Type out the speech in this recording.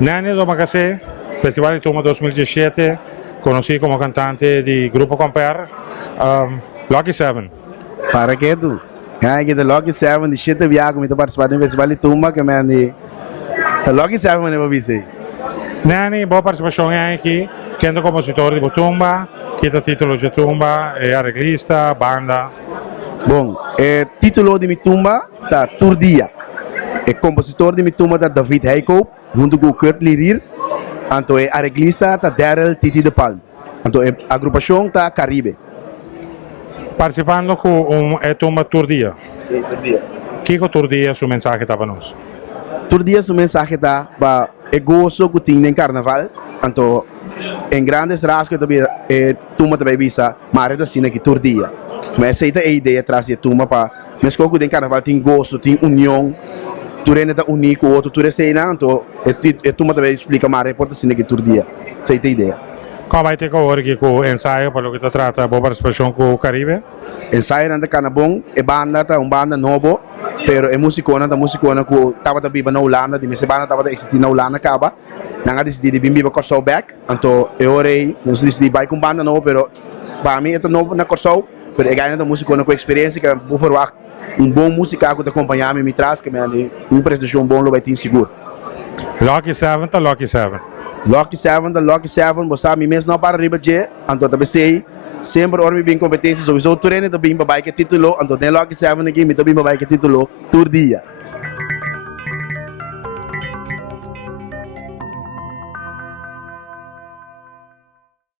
Nani Domagase, Festival de Tumba 2017, conocí como cantante de Grupo Compare, Lucky Seven. Para que tu? Kaya kita Lucky 7 di shit biya kung ito participar ng festival ito que me andi. The Lucky 7 man ba bisi? Nani, boa participação aqui, sendo compositor de Tumba, quita título de Tumba, arreglista, banda. Bom, título de Mitumba tá Turdia. Compositor de Mitumba tá David Heikoop, junto com Kurt Lirir. Anto arreglista tá Daryl Titi de Palm. Anto agrupação tá Caribe. Participando com Tumba Turdia. Sim, Turdia. Que Turdia sua mensagem para nós? Turdia sua mensagem tá para gozo que tem em carnaval. Anto em grandes rasgos também Tumba também visa, mas é assim que Turdia. Mas essa é a ideia atrás de Tumba para mas que tem carnaval tem gozo, tem união. Turene tá único, o outro Turene sei não, então Tumba também explica mais por assim que Turdia. Essa é a ideia. Como vai ter que agora com o ensaio para o que trata boa participação com o Caribe? Ensaio anda canabong, banda tá banda novo, pero musicona que tava da biba na Holanda, de minha banda tava da existir na Holanda acaba. Nanga decidi de bimbi Corsou back, então eu orei, não decidi vai com banda novo, pero para mim é novo na Corsou, pero é ganha da musicona com experiência que vou forward bom música que te acompanhar me traz que me prestação bom lo vai ter seguro. Lucky Seven tá Lucky Seven. Lucky 7, the Lucky 7, você me mesmo não para riba de, então também sei, sempre orme bem competência, sowieso treinen também para que título, então nem Lucky 7 aqui, me também para que título, Tour dia.